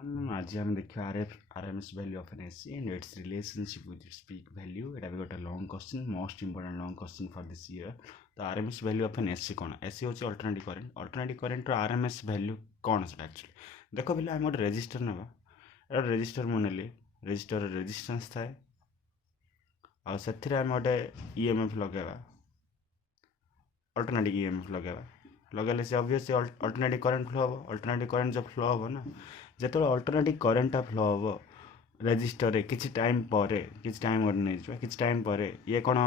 आज आम देखिए R M S value of an AC and its relationship with its peak value एटा भी गोटे long question most important long question for this year. तो R M S value of an AC कौन AC हूँ alternative current R M S value कौन से actually देख पे आम गोटे रेजिस्टर ना रेजिस्टर मुझे रेजिस्टर रेजिस्टेंस थाए आम गोटे ईएमएफ लगेगा अल्टरनेटिव ईएमएफ लगेगा लगेले से ऑब्वियसली अल्टरनेटिव करंट फ्लो हम अल्टरनेटिव करंट जब फ्लो हम ना जो अल्टरनेटिव करंटा फ्लो हम रेजिस्टर रे किसी टाइम पर किसी टाइम नहीं किसी टाइम पर ये कौन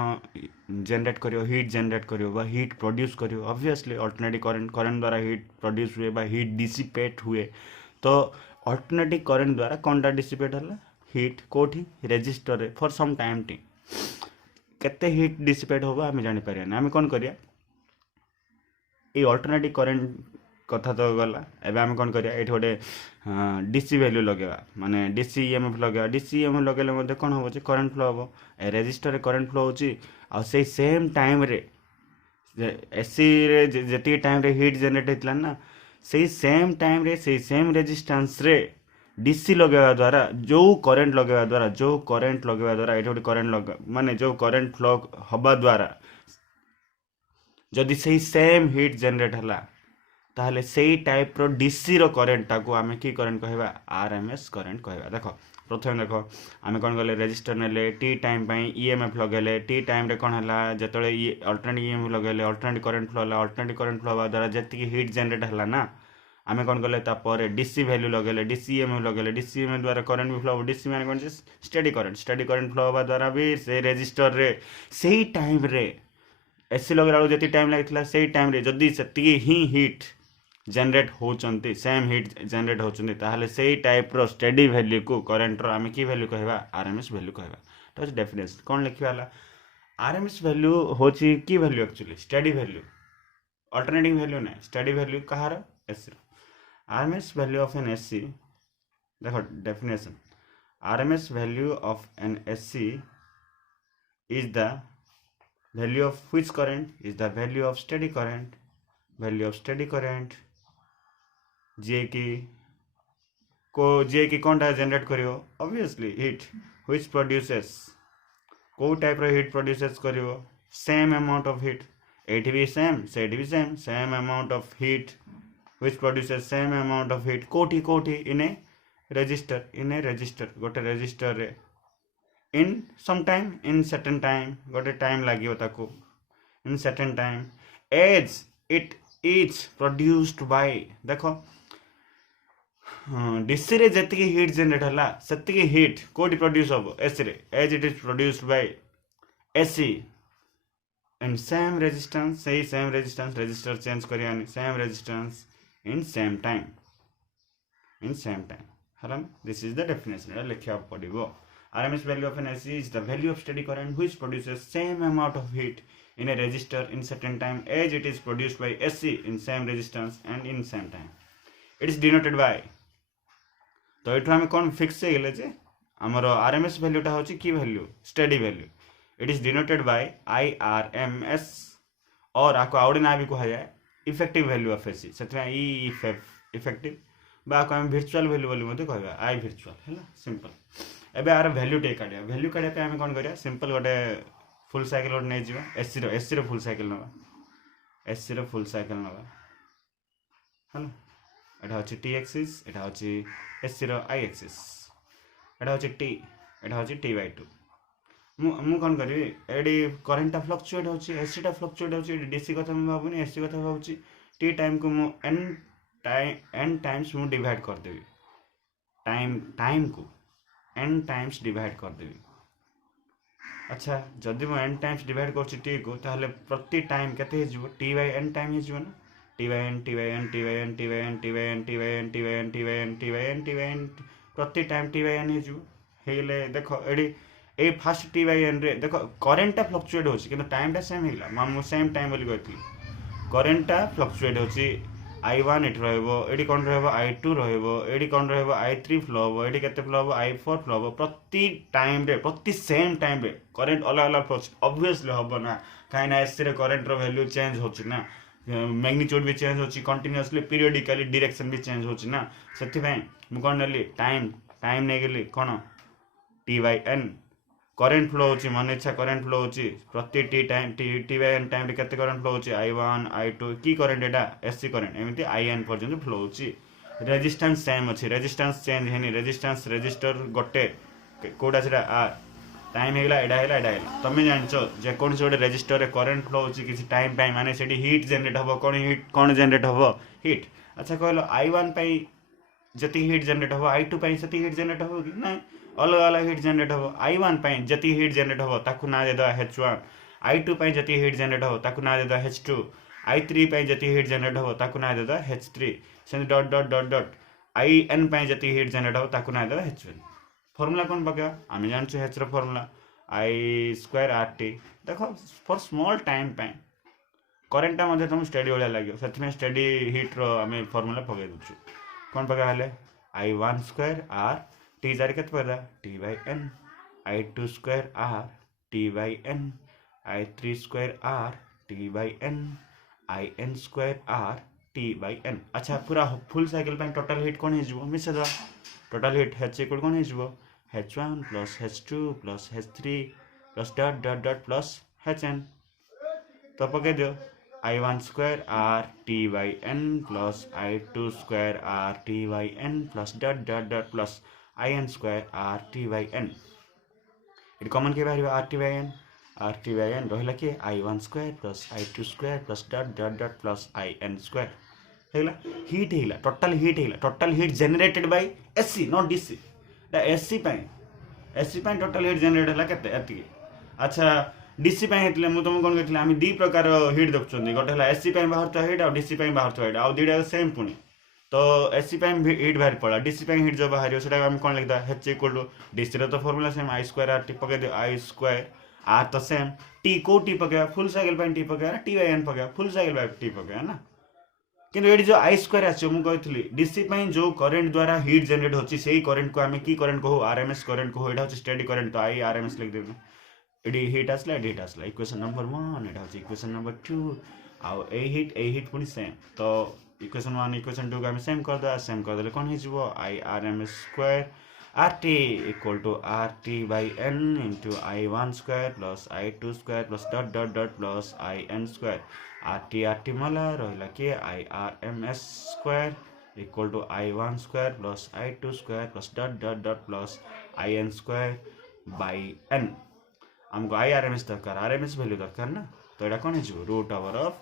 जनरेट करियो हीट जनरेट करियो हीट प्रोड्यूस करियो ऑब्वियसली अल्टरनेटिव करंट द्वारा हीट प्रोड्यूस हुए हीट डिसिपेट हुए। तो अल्टरनेटिव करंट द्वारा कौनटा डिसिपेट है हीट कोठी रेजिस्टर रे फॉर सम टाइम टी केते हीट डिसिपेट होबो आमे जानि परिया आमे कोन करिया ये अल्टरनेटिव करंट कथा तो गला एबे आमे कोन करिया एठी गोटे डीसी वैल्यू लगेगा माने डीसी ईएमएफ लगेगा डीसी ईएमएफ लगेले मध्ये कोन होबो जे करंट फ्लो होबो ए रेजिस्टर रे करंट फ्लो होची आ से सेम टाइम रे एसी रे जेती टाइम रे हीट जनरेट हेतला ना से सेम टाइम रे से सेम रेजिस्टेंस रे डीसी लगेवा द्वारा जो करंट लगेवा द्वारा एठी गोटे करंट लगा माने जो करंट फ्लो हबा द्वारा जदि से सेम हीट जनरेट हला ताहले सेई टाइप रो डीसी रो करंट टाको आमे की करंट कहबा आरएमएस करंट कहबा। देखो प्रथम देखो आमे कोन गले रेजिस्टर नेले टी टाइम पई ईएमएफ लगेले टी टाइम रे कोन हला जतले अल्टरनेटिव ईएमएफ लगेले अल्टरनेटिव करंट फ्लो हला अल्टरनेटिव करंट फ्लो हवा द्वारा जति हीट जनरेट हला ना आमे कोन गले ता परे डीसी वैल्यू लगेले डीसी ईएमएफ लगेले डीसी ईएमएफ द्वारा करंट भी फ्लो डीसी माने कोन स्टेडी करंट फ्लो हवा द्वारा भी से रेजिस्टर रे सेई टाइम रे एसी लगेला जति टाइम लागितला सेई टाइम रे जदी सेति ही हीट जनरेट होचंती सेम हीट जनरेट होचंती ताहले सेई टाइप रो स्टेडी वैल्यू को करंट रो आमे की वैल्यू कहबा आरएमएस वैल्यू कहबा। तो डेफिनेशन कोन लिखिवाला आरएमएस वैल्यू होची की value actually steady value alternative value ना स्टेडी वैल्यू कहार AC RMS value of an AC. देखो definition RMS value of an AC is the value of which current is the value of steady current जे की कौनटा generate करियो obviously heat which produces को type रो heat produces करियो same amount of heat एठी भी same सेठी भी same amount of heat which produces same amount of heat कोठी इन resistor गोटे resistor रे in some time in certain time गोटे टाइम लागियो ताको in certain time as it is produced by देखो DC रे जति हीट जनरेट हला सति हीट कोडी प्रोड्यूस हो एसी रे as it is produced by AC and same resistance सही सेम रेजिस्टेंस रेजिस्टर चेंज करियानी same resistance in same time हला दिस इज द डेफिनेशन लिखिया पड़िबो। RMS value of an AC is the value of steady current which produces same amount of heat in a resistor in certain time as it is produced by AC in same resistance and in same time. It is denoted by तो एठो हम कोन fix हे गेले जे हमर RMS value टा होची की value steady value it is denoted by IRMS और आको आउडे ना भी कहा जाए इफेक्टिव वैल्यू ऑफ AC सेतरा इफेक्टिव बा को हम वर्चुअल वैल्यू बोली मते कहबा आई वर्चुअल हैला सिंपल। एबे आर वैल्यू टे काढिया वैल्यू काढिया पे हम कोन करिया सिंपल गोटे फुल साइकिल गोटे नै जिवा एसी रो फुल साइकिल नबा हला एटा होची टी एक्सिस एटा होची एसी रो आई एक्सिस एटा होची टी एटा होची टी बाय 2 मु कोन करी एडी करंट फ्लक्चुएट होची एसी टा फ्लक्चुएट होची डीसी कथा म भाबुनी एसी कथा भाबुची टी टाइम को मु n टाइम्स मु डिवाइड कर देबी टाइम को n टाइम्स डिवाइड कर देबी। अच्छा जदि मु n टाइम्स डिवाइड करछि t को ताहले प्रति टाइम केते हे जिवो t बाय n टाइम हे जिवो ना t बाय n प्रति टाइम t बाय n हे जिवो हेले देखो एडी ए फर्स्ट t बाय n रे देखो करंट टा फ्लक्चुएट होछि किंतु टाइम टा सेम हेला मु सेम टाइम बोली कहथि करंट टा फ्लक्चुएट होछि I1 एट रहबो एडी कोन रहबो I2 रहबो एडी कोन रहबो I3 फ्लो हो एडी केते फ्लो हो I4 फ्लो हो प्रति टाइम रे प्रति सेम टाइम रे करंट अलग अलग फ्लो ऑब्वियसली हबो ना काई ना एसी रे करंट रो वैल्यू चेंज होछि ना मैग्नीट्यूड भी चेंज होची कंटिन्यूअसली पीरियडिकली डायरेक्शन भी चेंज होची ना सेति मु कौन नेली टाइम टाइम नहीं गली कौन t by n current flow होची मन इच्छा करेन्ट फ्लो होची प्रति t time t by n time रे केते करेन्ट फ्लो होची I1 I2 की करेन्ट एटा एससी करेन्ट एमिति IN पर्यंत फ्लो होची रेजिस्टेंस सेम अच्छी रेजिस्टेंस चेंज हेनी रेजिस्टेंस रेजिस्टर गोटे कोडा सेटा आर टाइम हेला एडा हेला एडा हेला तमे जानचो जे कोन से गोटे रेजिस्टर रे करंट फ्लो होची किसी टाइम पई माने सेठी हीट जनरेट हबो कोन जनरेट हबो हीट अच्छा कहलो I1 पई जति हीट जनरेट हबो I2 पई सति हीट जनरेट हबो कि नै अलग अलग हीट जनरेट हबो I1 पई जति हीट जनरेट हबो ताकु ना दे दो H1 I2 पई जति हीट जनरेट हबो ताकु ना दे दो H2 I3 पई जति हीट जनरेट हबो ताकु ना दे दो H3 से dot dot dot dot IN पई जति हीट जनरेट हबो ताकु ना दे दो H1 फॉर्मूला कौन पका आम जानछु H रो फॉर्मूला I² RT देखो फॉर स्मॉल टाइम पे करेंटा मध्ये तुम स्टडी वाला लागो सेथमे स्टडी हीट रो आम फॉर्मूला पके दछु कौन पका हले I1² R T जार केत पदा T by N I2² R T by N I3² R T by N IN² R T by N अच्छा पूरा फुल साइकिल पे टोटल हीट कौन हिजबो मिसे दो टोटल हीट H इक्वल कौन हिजबो H1 plus H2 plus H3 plus dot dot dot plus Hn तो पके दियो I1² R T by N plus I2² R T by N plus dot dot dot plus IN² R T by N it common के बाहर R T by N R T by N रहिला कि I1² plus I2² plus dot dot dot plus IN² हेला heat हेला total heat generated by SC not DC SC total heat generate है केते अच्छा DC हेतले मु तुम कौन कहते आम दी प्रकार हीट देखुं गोटे है एससी बाहर हीट और डीसी बाहर हीट आउ दीटा सेम पुणी तो एससी हीट बाहर पड़ा डीसी हीट जो बाहर से कौन लिखा H इक्वल टू डीसी तो फॉर्मूला सेम I² RT पके दियो I² R तो सेम टी को टी पके फुल साइकिल टी पके T बाई N पके फुल साइकिल टी पके ना किंतु ये जो I² आछो मु कहथली डीसी पई जो करंट द्वारा हीट जनरेट होची सेही करंट को हमें की करंट को आरएमएस करंट को एटा होची स्टेडी करंट तो आई आरएमएस लिख देबे एडी हीट आसला इक्वेशन नंबर 1 एटा होची इक्वेशन नंबर 2 आ ए हीट पुनी सेम तो इक्वेशन 1 इक्वेशन 2 को हम सेम कर देले कोन हिजबो I RMS square RT equal to RT by N into I1² plus I2² plus dot dot dot plus IN² RT मला रहिला कि IRMS² equal to I1² plus I2² plus dot dot dot plus IN² by N हमको IRMS दरकार RMS value दरकार ना तो एटा कोन हिजबो root over of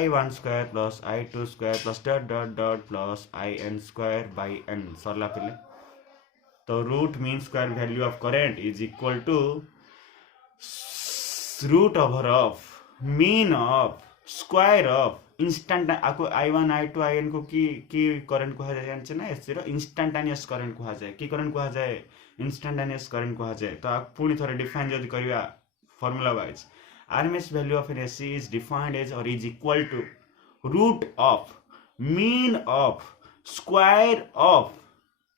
I1² plus I2² plus dot dot dot plus IN² by N सरला पिले तो root mean square value of current is equal to root over of mean of square of instant आपको I1 I2 IN को की current कहा जाए जानछे ना SC रो instantaneous current कहा जाए की करंट कहा जाए इंस्टेंटेनियस करंट कहा जाए तो आप पुणी थोड़े डिफाइन जदि करिया formula wise RMS value of an AC is defined as और is equal to root of mean of square of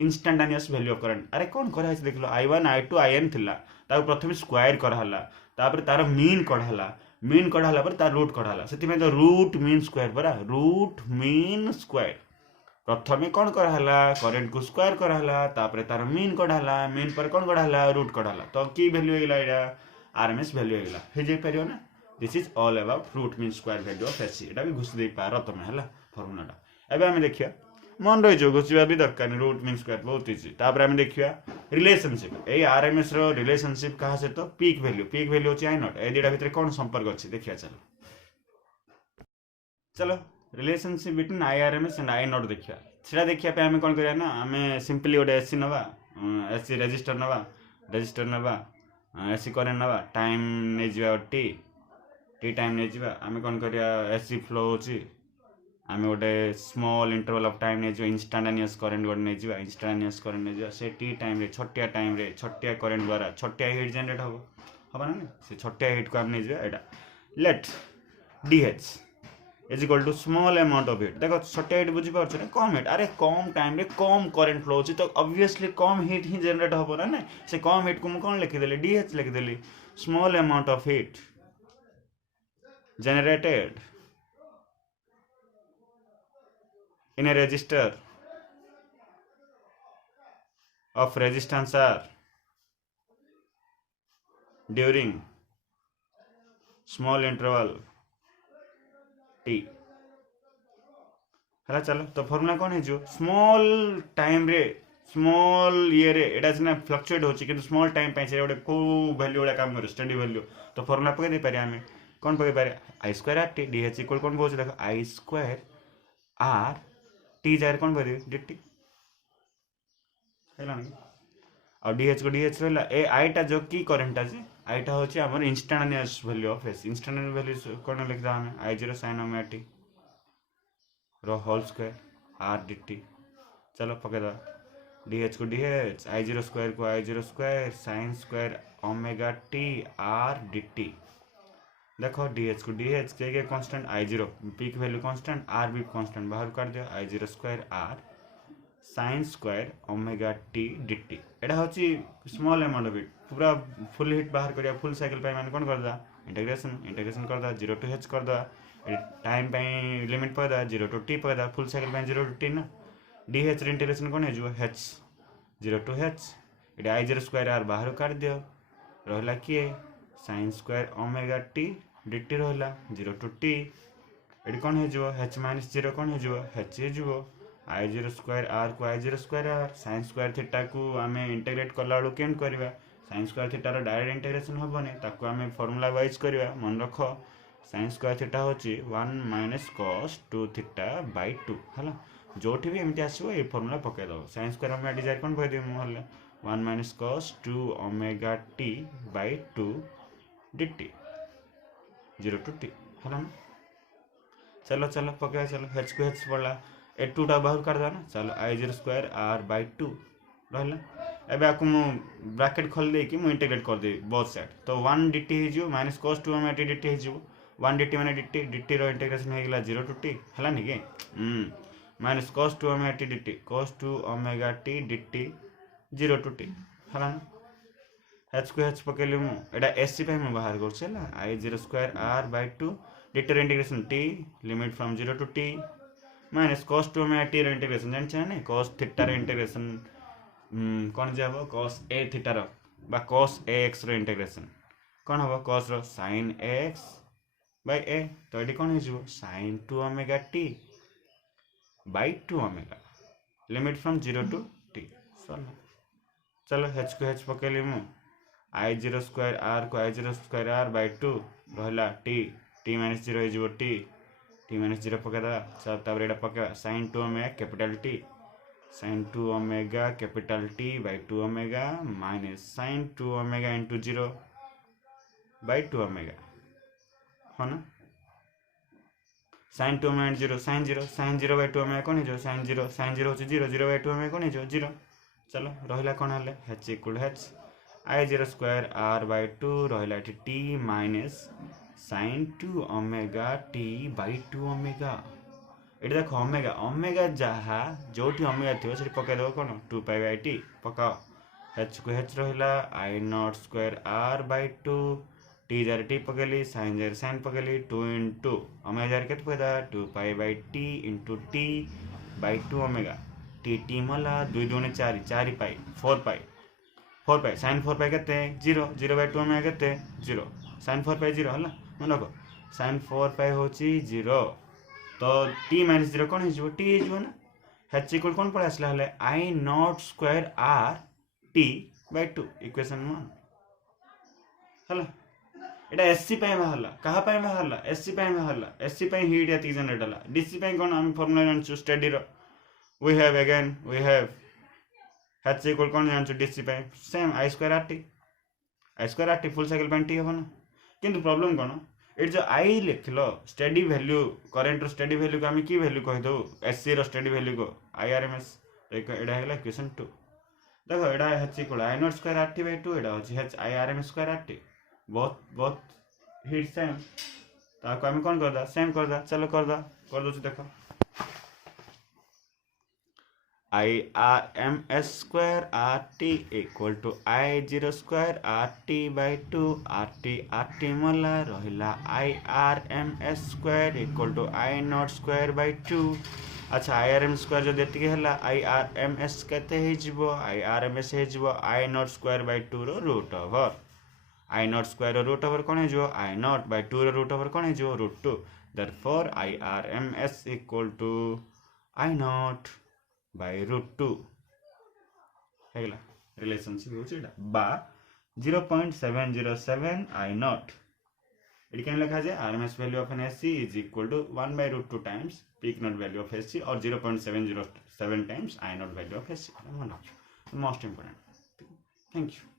instantaneous value of current अरे कौन करा है देख लो I1 I2 IN थिला ताको प्रथम स्क्वायर करहला तापर तार मीन कढाला पर तार रूट कढाला सेति में तो रूट मीन स्क्वायर परा रूट मीन स्क्वायर प्रथमे कौन करहला करंट को स्क्वायर करहला तापर तार मीन कढाला मीन पर कौन कढाला रूट कढाला तो की वैल्यू हेला एटा RMS वैल्यू हेला हे जे परियो ना this is all about root mean square value of SC एटा भी घुस दे पार तमे हला फार्मूलाटा एबे हम देखिया मन रही जो घुसवा भी दरकार रूट मीन स्क्वायर बहुत इजी तापर हम देखिया रिलेशनशिप ए आरएमएस रो रिलेशनशिप कहा से तो पीक वैल्यू होची I नॉट ए दिडा भितर कोन संपर्क अछि देखिया चलो relationship between IRMS and I not देखिया सेटा देखिया पे हमें कोन करिया ना हमें सिंपली ओडे एससी नबा एससी रजिस्टर नबा एससी करंट नबा टाइम नै जिवा टी टाइम नै जिवा हमें कोन करिया एससी फ्लो होची आम गोटे स्मॉल इंटरवल ऑफ टाइम नहीं इंस्टांटानियस करंट गोटे नहीं इंस्टांटानियस करंट नहीं से टी टाइम रे छोटिया करंट द्वारा छोटिया हीट जनरेट हम ना से छोटिया हीट को आम नहीं एटा let DH is equal to small amount of heat देखो छोटिया हीट बुझी पारछ ना कम हीट अरे कम टाइम रे कम करंट फ्लो होची तो ऑब्वियसली कम हीट ही जनरेट हो ना से कम हीट को मु कोन लिखि देली DH लिखि देली small amount of heat generated in a register of resistance R during small interval t है चलो तो फॉर्मूला कौन है जो स्मॉल टाइम रे स्मॉल ये रे एटा सिना फ्लक्चुएट होची किंतु स्मॉल टाइम पे से गोटे को वैल्यू गुड़ा काम करे स्टडी वैल्यू तो फॉर्मूला पके दे पारे हमें कौन पके पारे I square are T D H equal कौन कहूँ देखो आई स्क्वायर आर टी जाए कौन पके डी टी है और डी एच को डी एच रहा ए आईटा जो की करेंट आज आईटा होची हमर instantaneous value of AC instantaneous value कौन लिखदा हमें I zero sine omega T रो whole square R D T चलो पके दो डी एच को D H I zero square sine square omega T R D T देखो डी एच को डी एच के constant I zero peak value constant R भी constant बाहर कर दियो I zero square R sine square omega T D T एटा होची small amount of it पूरा full hit बाहर करिया फुल साइकिल पे मैंने कौन कर दा इंटीग्रेशन कर दा 0 to h कर दा टाइम पे लिमिट पर दा 0 to t पर दा फुल साइकिल पे 0 to t ना डी एच इंटीग्रेशन कौन है जो h 0 to h Etah I zero square are बाहर कर दियो रहला किए sign square omega T D T रहला 0 to t एटी कौन है जो h माइनस 0 कौन है जो h है जो आई जीरो स्क्वायर आर को I zero square R sine square theta को आम इंटीग्रेट कला बेलू केम करवा साइन स्क्वायर थीटार डायरेक्ट इंटीग्रेशन हेनी ताको आम फॉर्मूला वाइज करवा मन रख साइन स्क्वायर थीटा होची 1 माइनस कॉस 2 थीटा बाय 2 है जो भी एमती आसो ये फॉर्मूला पकई दो साइन स्क्वायर ओमेगा टी जाए कौन कहदेवी मुझे 1 minus cos 2 omega t by 2 d t 0 to t है चलो चलो पकड़ा चलो h को h पड़ा ए टूटा बाहर कर देना चलो आई जीरो स्क्वायर आर बाय 2 रहा एबे आपको मु ब्रैकेट खोल दे कि मु इंटीग्रेट कर दे बोथ साइड तो 1 dt हे जो minus cos 2 omega t dt हे जो 1 dt माने dt रो इंटीग्रेशन हे गेला 0 to t हला नि के minus cos 2 omega t dt cos 2 omega t dt 0 to t हला h को h पकेली मु एटा sc पे मु बाहर कर छला I zero square r by 2 dt रो integration t limit from 0 to t minus cos 2 omega t रो इंटीग्रेशन जानछे ना cos थीटा रो इंटीग्रेशन कौन जाबो cos a थीटा रो बा cos ax रो इंटीग्रेशन कौन हबो cos रो sin ax बाय a तो एटी कौन हिजो sin 2 omega t by 2 omega limit from 0 to t चलो h को h पकेली मु आई जीरो स्क्वायर r को I zero square r by 2 रहला t t माइनस 0 हिजो t टी माइनस 0 पकेदा सब तब एटा पके sin 2 omega capital t sin 2 omega capital t by 2 omega minus sin 2 omega into 0 by 2 omega है ना sin 2 omega 0 sin 0 by 2 omega कौन है जो sin 0 होची 0 0 बाय 2 ओमेगा कौन है जो 0 चलो रहिला कौन हले h equal h I zero square r by 2 रहिला t minus sin 2 omega t by 2 omega ये देख ओमेगा ओमेगा जहाँ जो ओमेगा थी से पकई दो कौन 2 पाई बाय t पकाओ h को h रहा I not square r by 2 t जार t पकेली sin जार sin पकेली 2 इंटू ओमेगा जार के पकेदा 2 pi by t into t by 2 omega t मला 2 दूने 4 4 पाई 4 पाई sin 4 पाई के 0 0 बाय 2 ओमेगा के 0 sin 4 पाई 0 है मन रख sin 4 पाई होची 0 तो t माइनस 0 कौन हो t हो ना h इक्वल कौन पड़े आसला हले I not square r t by 2 equation 1 हला एटा एससी पाई में हला कहा पाई में हला एससी पाई में हला एससी पाई हीट या जनरेट हला डीसी पाई कौन हम फार्मूला जानछु स्टडी रो वी हैव h इक्वल कौन जानछु डीसी पाई same I square are T full cycle पाई t हो ना किंतु प्रॉब्लम कौन ये जो आई लिख लो स्टेडी वैल्यू करेंट रो स्टेडी वैल्यू को आम कि वैल्यू कह दो एससी रो स्टेडी वैल्यू को आईआरएमएस एटा हेला इक्वेशन 2 देखो एटा h equal I not square R T by 2 एटा होची h IRMS square are t बहुत हिट सेम ताको आम कौन करदा सेम करदा चलो करदा कर दो देखो I R M S square are T equal to I zero square R T by 2 R T मला रहिला I R M S square equal to I not square by 2 अच्छा आई आर एम स्क्वायर जब एति है आई R M S केते हो आई R M S हो I not square by 2 रो root over I not square root over कौन हो आई नॉट बाय 2 रो रूट ओवर कौन हो root 2 therefore I R M S equal to I not by root 2 हेगला relationship होची एटा बा 0.707 आई नॉट इट कैन लिखा जाए RMS value of an AC is equal to 1/√2 times peak naught value of AC और 0.707 times I naught value of AC most important thank you.